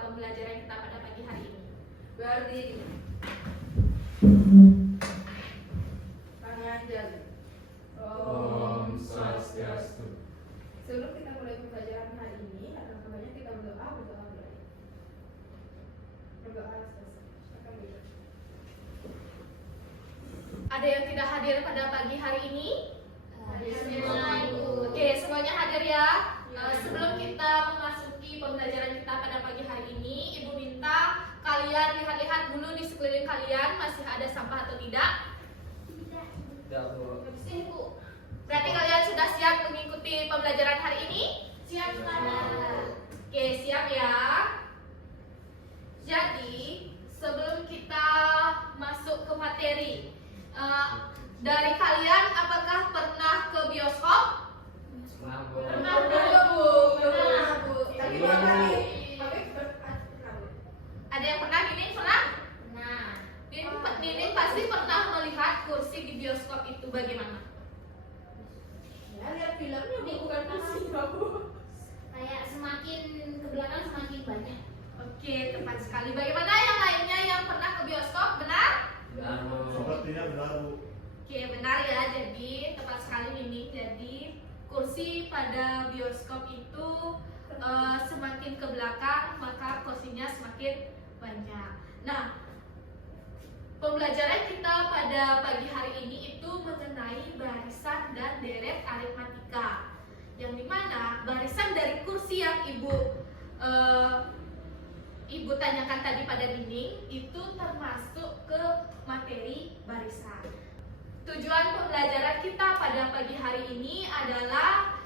pembelajaran kita pada pagi hari ini. Berdiri. Tangan jari. Om Swastiastu. Sebelum kita mulai pembelajaran hari ini, alangkah baiknya kita berdoa mulai. Berdoa silakan Bu. Ada yang tidak hadir pada pagi hari ini? Oke, semuanya hadir ya. Sebelum kita memasuki pembelajaran kita pada pagi hari ini, Ibu minta kalian lihat-lihat dulu di sekeliling kalian masih ada sampah atau tidak? Tidak, Bu. Bersih, Bu. Berarti kalian sudah siap mengikuti pembelajaran hari ini? Siap. Oke, siap ya. Jadi, sebelum kita masuk ke materi, dari kalian apakah pernah ke bioskop? Pernah, Bu. Pernah, Bu. Tapi Iya, Bu. pernah. Ada yang pernah? Nining pernah? Nah, Nining pasti pernah melihat kursi di bioskop itu bagaimana? Ya, lihat filmnya Bu, bukan kursi Bu. kayak semakin ke belakang semakin banyak. Oke, tepat sekali. Bagaimana yang lainnya yang pernah ke bioskop? Benar? Benar, Bu. Sepertinya benar, Bu. Oke, benar ya. Jadi tepat sekali Nining. Jadi kursi pada bioskop itu semakin ke belakang maka kursinya semakin banyak. Nah, pembelajaran kita pada pagi hari ini itu mengenai barisan dan deret aritmatika, yang dimana barisan dari kursi yang ibu tanyakan tadi pada Nining itu termasuk ke materi barisan. Tujuan pembelajaran kita pada pagi hari ini adalah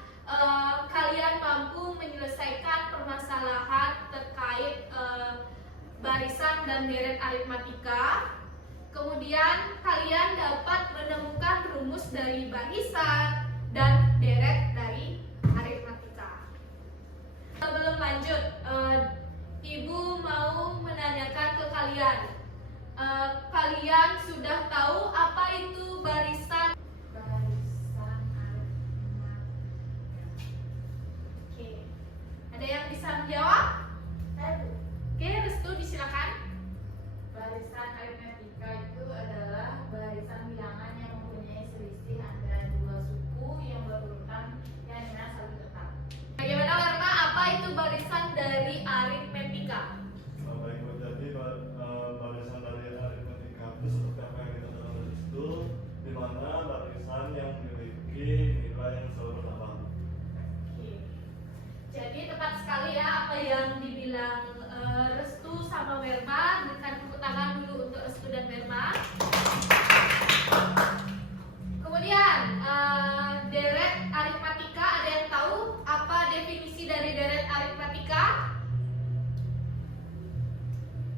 kalian mampu menyelesaikan permasalahan terkait barisan dan deret aritmatika. Kemudian kalian dapat menemukan rumus dari barisan dan deret dari aritmatika. Sebelum lanjut, Ibu mau menanyakan ke kalian. Kalian sudah tahu apa itu barisan? Barisan aritmatika. Oke. Ada yang bisa menjawab? Saya Oke, Restu disilakan. barisan aritmatika itu adalah barisan bilangan yang mempunyai selisih antara dua suku yang berurutan yang dengan saling tetap. Bagaimana Warna? Apa itu barisan dari aritmatika? Baik, Bu. Jadi barisan dari aritmatika itu seperti apa yang kita tahu dari situ, di mana barisan yang memiliki nilai yang selalu bertambah. Oke. Jadi tepat sekali ya apa yang dibilang Restu sama Werma. Berikan tepuk tangan dulu untuk Restu dan Werma. Kemudian deret aritmatika, ada yang tahu apa definisi dari deret aritmatika?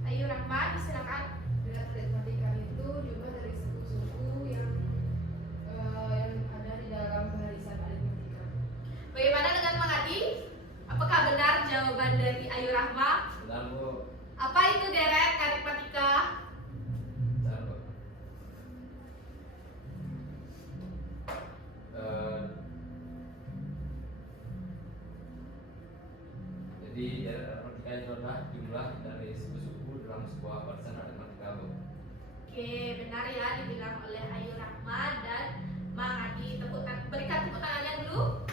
Ayo Rahman, silakan. Deret aritmatika itu jumlah dari suku-suku yang ada di dalam barisan aritmatika. Bagaimana dengan Mang Adi? Apakah benar jawaban dari Ayu Rahma? Benar, Bu. Apa itu deret aritmatika? Benar, Bu. Jadi deret aritmatika itu adalah jumlah dari suku-suku dalam sebuah barisan aritmatika, Bu. Oke, benar ya dibilang oleh Ayu Rahma dan Mang Adi. Berikan tepuk tangannya dulu.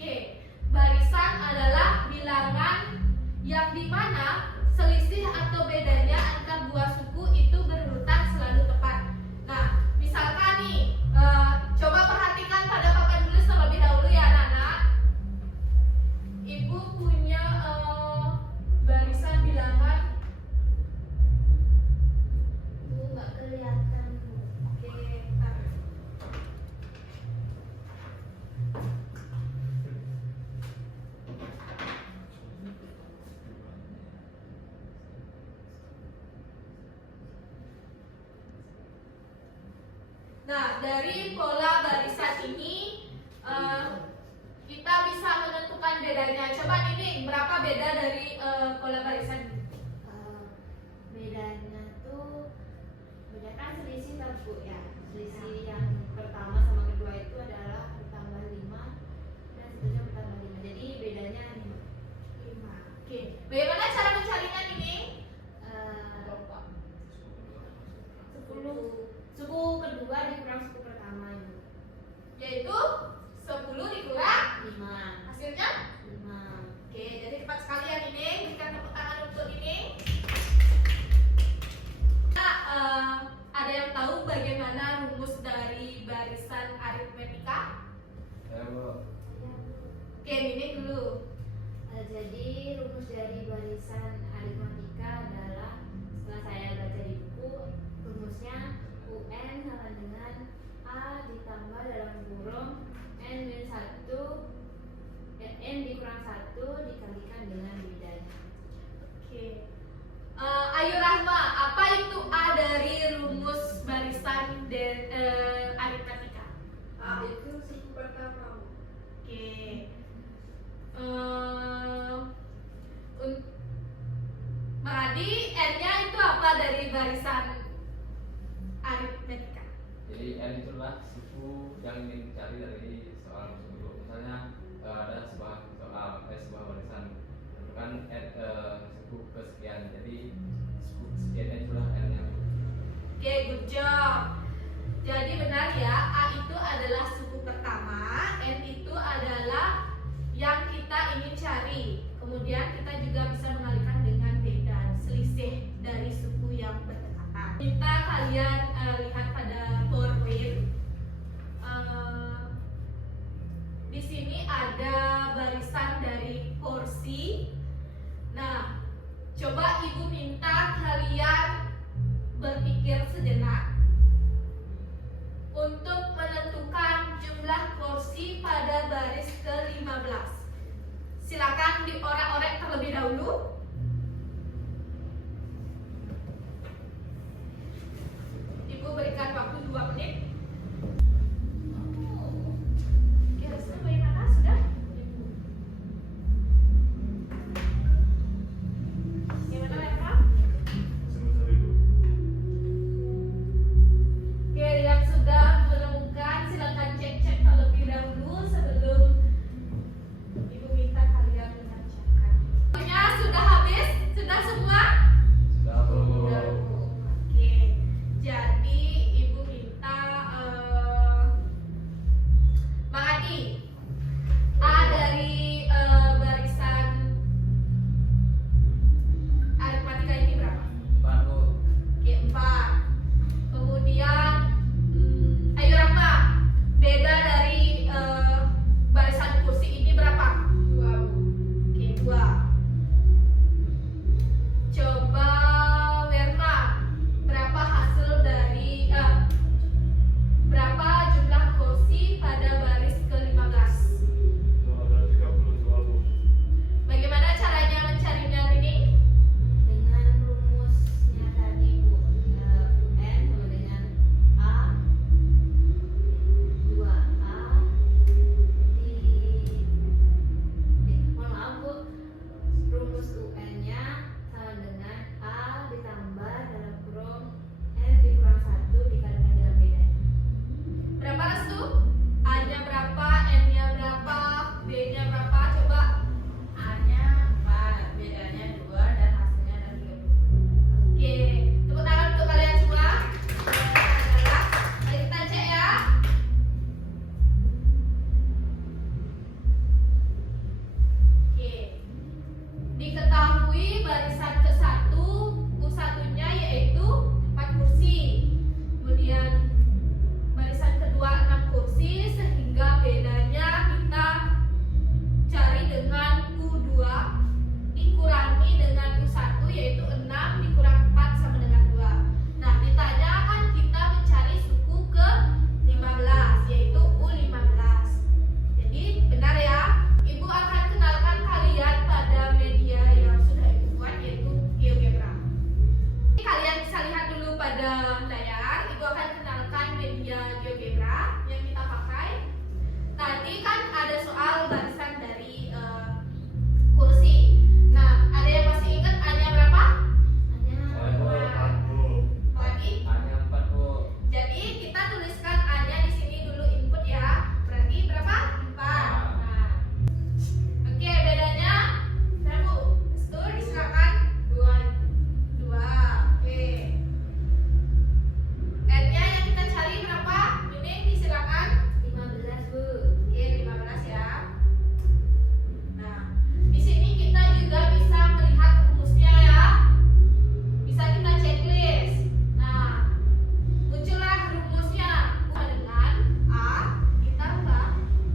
Oke, barisan adalah bilangan yang dimana selisih atau bedanya antar dua suku itu berurutan selalu tepat. Nah, misalkan nih, coba perhatikan pada papan tulis terlebih dahulu ya anak-anak. Ibu punya barisan bilangan. Bu, nggak kelihatan, Bu. Oke, bentar. Nah, dari pola barisan ini kita bisa menentukan bedanya. Coba Nining, berapa beda dari pola barisan ini? Bedanya tuh beda kan selisih kan Bu ya. Selisih yang pertama sama kedua itu adalah Nining dulu. Jadi rumus dari barisan aritmatika adalah setelah saya baca di buku, rumusnya UN sama dengan A ditambah dalam kurung N dikurang 1 dikalikan dengan bedanya. Oke. Ayu Rahma, apa itu A dari rumus barisan aritmatika? A itu suku pertama. Oke. Bang Adi, N-nya itu apa dari barisan aritmatika? Jadi N itulah suku yang ingin dicari dari soal tersebut. Misalnya ada sebuah soal sebuah barisan tentukan suku kesekian. Jadi suku kesekian itulah N-nya. Oke, good job. Jadi benar ya, A itu adalah suku pertama, N itu adalah yang kita ingin cari. Kemudian kita juga bisa mengalihkan dengan beda, selisih dari suku yang berdekatan. Kita kalian lihat pada PowerPoint. Di sini ada barisan dari porsi. Nah, coba ibu minta kalian berpikir sejenak untuk menentukan jumlah kursi pada baris ke-15. Silakan diorek-orek terlebih dahulu. Ibu berikan waktu 2 menit. Garisnya bagaimana? Sudah? Gimana, Reva? Sebentar Ibu. Oke, yang sudah menemukan silakan cek-cek terlebih dahulu sebelum ibu minta kalian mengerjakan. Waktunya sudah habis? Sudah semua? Sudah Bu. Oke, jadi ibu minta Bang Adi, A dari barisan aritmatika ini berapa? 4 Bu. Oke, 4. Kemudian Ayu Rahma, beda dari barisan kursi ini berapa? 2 Bu. Oke, 2. Coba Werma, berapa hasil dari berapa jumlah kursi pada baris ke-15? Itu ada 32 Bu. Bagaimana caranya mencarinya ini? Dengan rumusnya tadi Bu, N sama dengan A 2A mohon maaf Bu, rumus UN-nya sama dengan A ditambah dalam kurung N dikurang 1 dikalikan dengan bedanya. Berapa Restu? A-nya berapa? N-nya berapa? B-nya berapa? Coba. A-nya 4, bedanya 2 dan hasilnya ada 30. Oke, tepuk tangan untuk kalian semua. Adalah, mari kita cek ya. Oke, diketahui barisan ke-1, U1-nya yaitu 4 kursi. Kemudian barisan kedua 6 kursi, sehingga bedanya kita cari dengan U2 dikurangi dengan U1 yaitu 6 dikurang 4 sama dengan 2. Nah, ditanya kan kita mencari suku ke-15 yaitu U15. Jadi benar ya, Ibu akan kenalkan kalian pada media yang sudah Ibu buat yaitu GeoGebra. Ini kalian bisa lihat dulu pada layar. Ibu akan kenalkan media GeoGebra yang kita pakai. Tadi kan ada soal barisan dari kursi. Nah, ada yang masih ingat A-nya berapa? Saya Bu. 4 Bu. Lagi? A-nya 4 Bu. Jadi kita tuliskan A-nya di sini dulu input ya. Berarti berapa? 4. Oke, bedanya berapa? Restu, disilakan. 2. Oke. N-nya yang kita cari berapa? Ini disilakan. 15 Bu. Oke, 15 ya. Nah, di sini kita juga bisa melihat rumusnya ya. Bisa kita checklist. Nah, muncullah rumusnya sama dengan A ditambah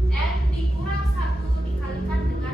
N dikurang 1 dikalikan dengan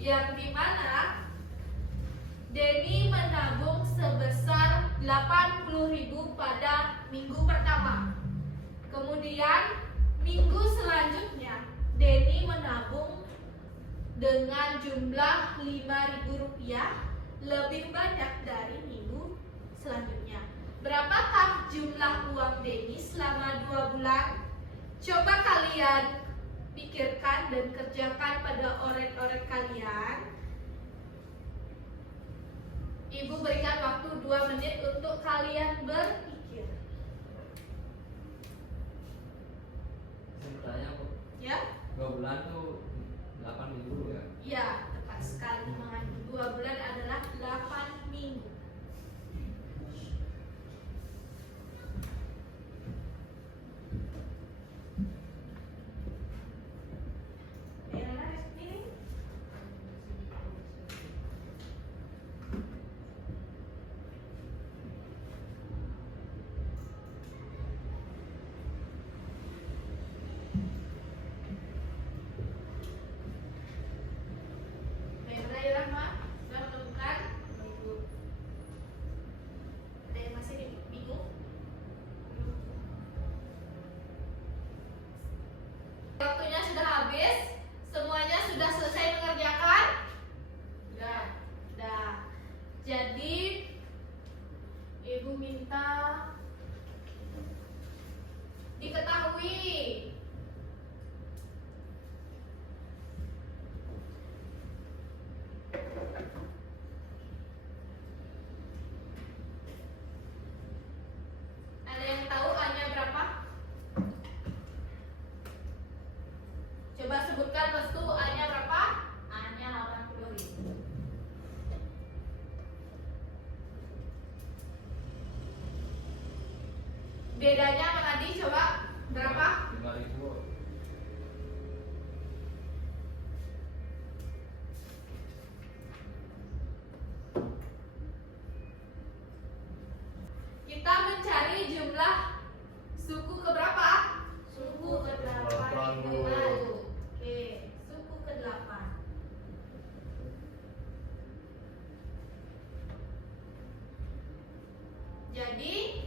yang dimana Denny menabung sebesar 80.000 pada minggu pertama. Kemudian minggu selanjutnya Denny menabung dengan jumlah 5.000 rupiah lebih banyak dari minggu selanjutnya. Berapakah jumlah uang Denny selama 2 bulan? Coba kalian pikirkan dan kerjakan pada oret-oret kalian. Ibu berikan waktu 2 menit untuk kalian berpikir. Sebenarnya aku Ya? 2 bulan tuh 8 minggu ya. Ya, tepat sekali. 2 bulan adalah 8 minggu. Waktunya sudah habis. Semuanya sudah selesai mengerjakan? Sudah. Jadi Ibu minta diketahui ada yang tahu A-nya berapa? Coba sebutkan restu, A-nya berapa? A-nya 80.000. Bedanya Menadi coba berapa? 5.000. Kita mencari jumlah suku keberapa? Suku ke-8 Bu. Oke, suku ke-8. Jadi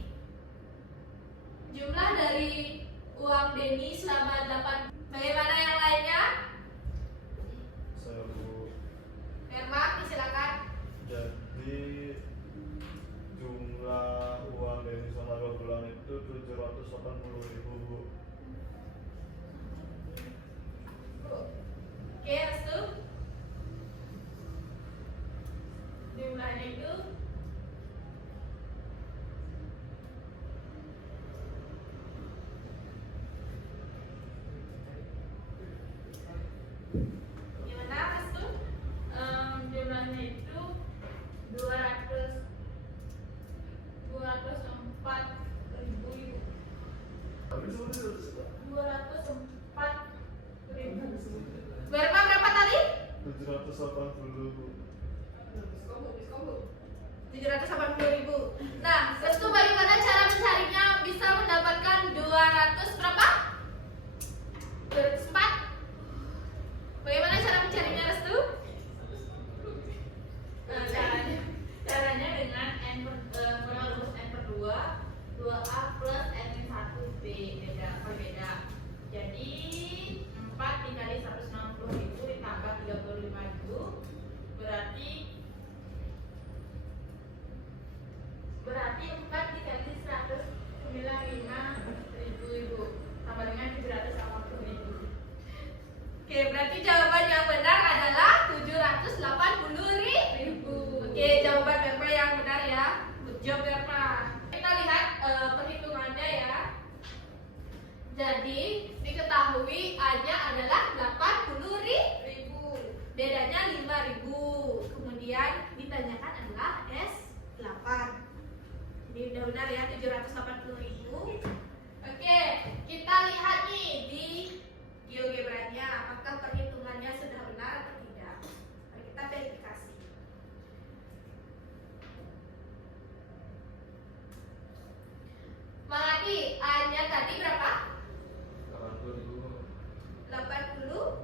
jumlah dari uang Denny selama 8. Bagaimana yang lainnya? Saya Bu. Herma, silakan. Jadi jumlah uang Denny selama 2 bulan itu 780.000 Bu. Oke, Restu. Jumlahnya itu gimana, Restu? Jumlahnya itu 204.000. 204.000. Berapa tadi? 780 Bu. 780.000. Nah, Restu bagaimana cara mencarinya bisa mendapatkan 200 berapa? 204. Bagaimana cara mencarinya, Restu? Caranya dengan rumus n per 2, 2a plus n min 1 b berbeda. Jadi 4 dikali 160.000 ditambah 35.000 berarti 4 dikali 195.000 tambah dengan 780.000. Oke, berarti jawaban yang benar adalah 780.000. Oke, jawaban Berpa yang benar ya. Good job Berpa. Kita lihat perhitungannya ya. Jadi diketahui A-nya adalah 80.000. Bedanya 5.000. Kemudian ditanyakan adalah S8. Ini udah benar ya, 780.000. Oke, kita lihat nih di GeoGebra-nya apakah perhitungannya sudah benar atau tidak. Mari kita verifikasi. Melati, A-nya tadi berapa? 80.000. 80.000.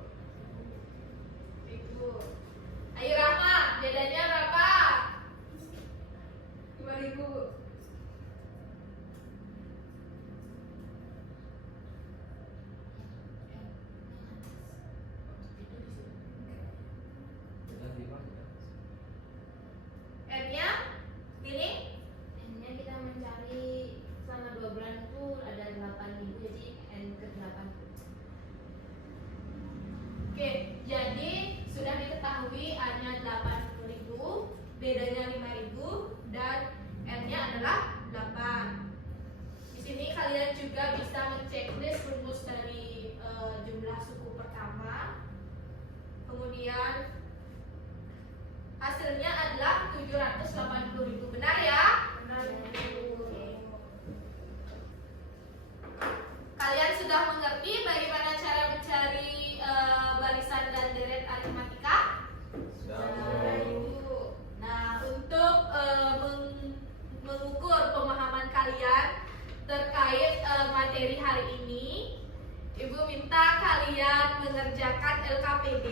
lagi A-nya 80.000, B-nya 5.000, dan N-nya adalah 8. Di sini kalian juga bisa menceklis rumus dari jumlah suku pertama. Kemudian hasilnya adalah 780.000. Benar ya? Benar. Kalian sudah mengerti bagaimana cara mencari barisan dan deret aritmatika? Sudah. Ibu. Nah, untuk mengukur pemahaman kalian terkait materi hari ini, Ibu minta kalian mengerjakan LKPD.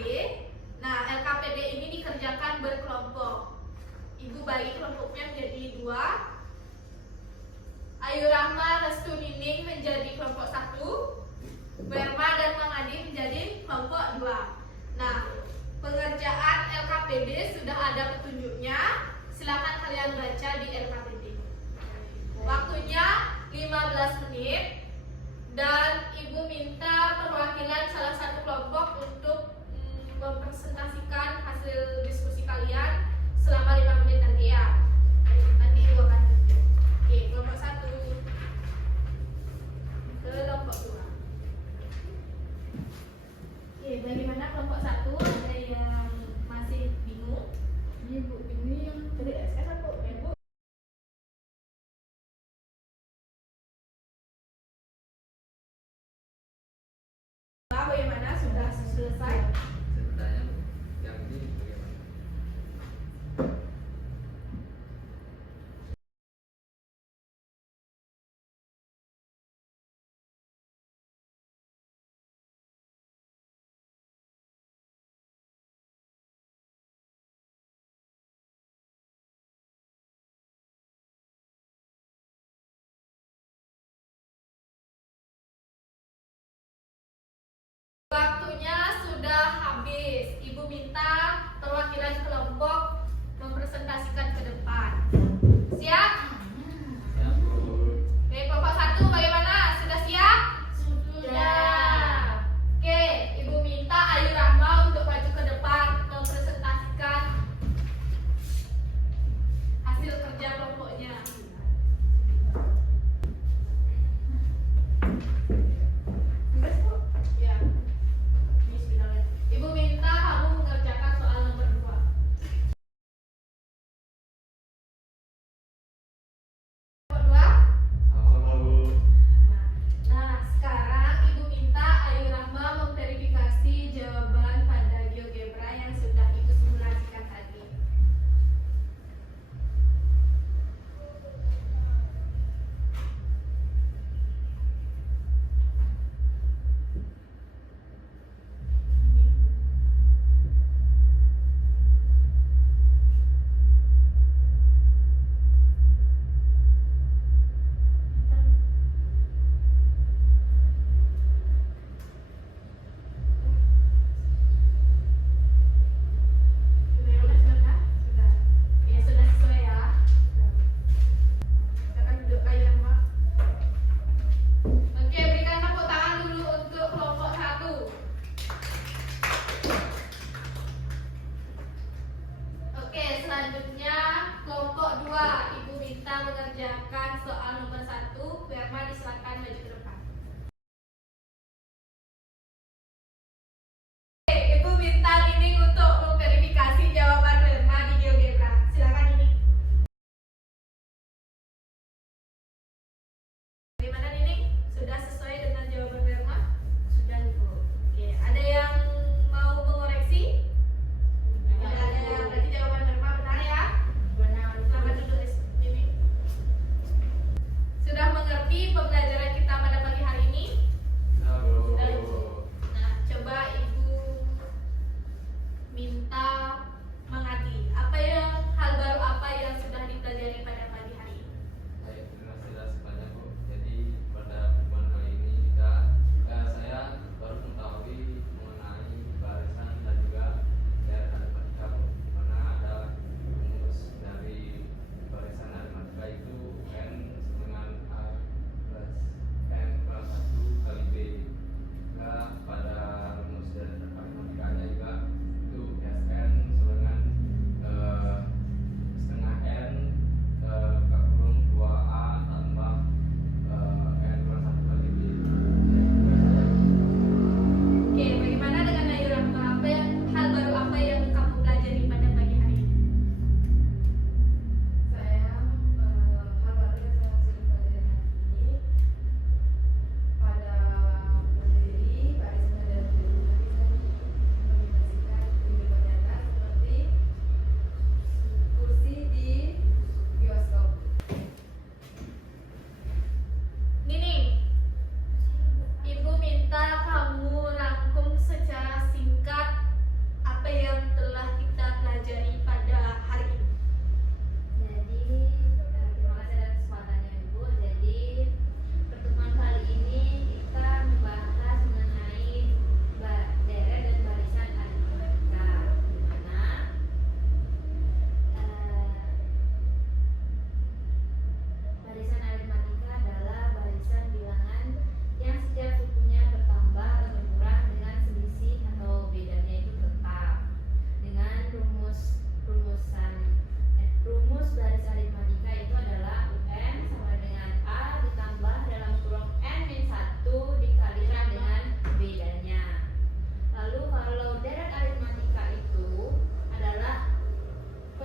Nah, LKPD ini dikerjakan berkelompok. Ibu bagi kelompoknya menjadi 2. Ayu Rahma, Restu Nining menjadi kelompok 1, Berma dan Mang Adi menjadi kelompok 2. Nah, pengerjaan LKPD sudah ada petunjuknya. Silakan kalian baca di LKPD. Waktunya 15 menit dan Ibu minta perwakilan salah satu kelompok untuk mempresentasikan hasil diskusi kalian selama 5 menit nanti ya. Nanti Ibu akan tunjuk. Oke, kelompok 1, kelompok 2. Oke, bagaimana kelompok 1? Ada yang masih bingung? Ibu ini yang Tadi SK 1, Ibu. Bagaimana sudah selesai?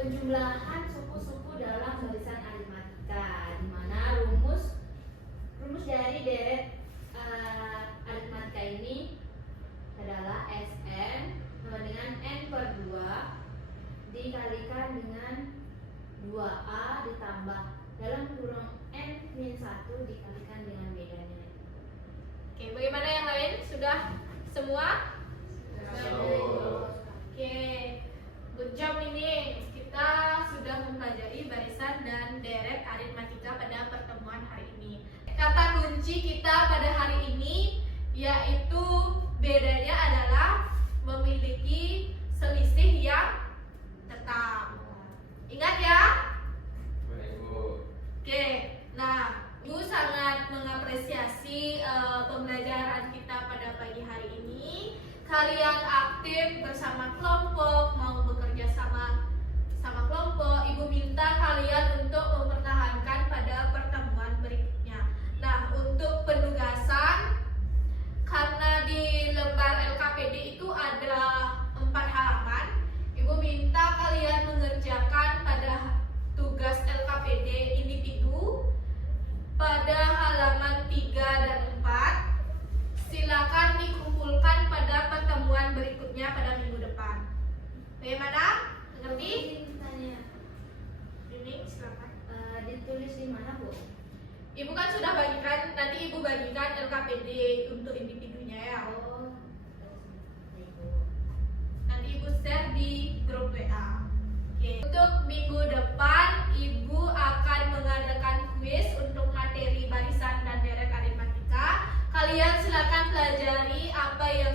penjumlahan suku-suku dalam barisan aritmatika, di mana rumus dari deret aritmatika ini adalah Sn sama dengan n per 2 dikalikan dengan 2a ditambah dalam kurung n-1 dikalikan dengan bedanya. Oke, bagaimana yang lain? Sudah semua? Oke, good job ini. Kita sudah mempelajari barisan dan deret aritmatika pada pertemuan hari ini. Kata kunci kita pada hari ini yaitu bedanya adalah memiliki selisih yang tetap. Ingat ya? Boleh Ibu. Oke, nah Ibu sangat mengapresiasi pembelajaran kita pada pagi hari ini. Kalian aktif bersama kelompok, mau bekerja sama kelompok. Ibu minta kalian untuk mempertahankan pada pertemuan berikutnya. Nah, untuk penugasan, karena di lembar LKPD itu ada 4 halaman, Ibu minta kalian mengerjakan pada tugas LKPD individu pada halaman 3 dan 4. Silakan dikumpulkan pada pertemuan berikutnya pada minggu depan. Bagaimana? Mengerti? Izin tanya, Ini silakan. ditulis di mana, Bu? Ibu kan sudah bagikan, nanti Ibu bagikan LKPD untuk individunya ya. Oh, Nanti Ibu share di grup WA. Oke. Untuk minggu depan Ibu akan mengadakan kuis untuk materi barisan dan deret aritmatika. Kalian silakan pelajari apa yang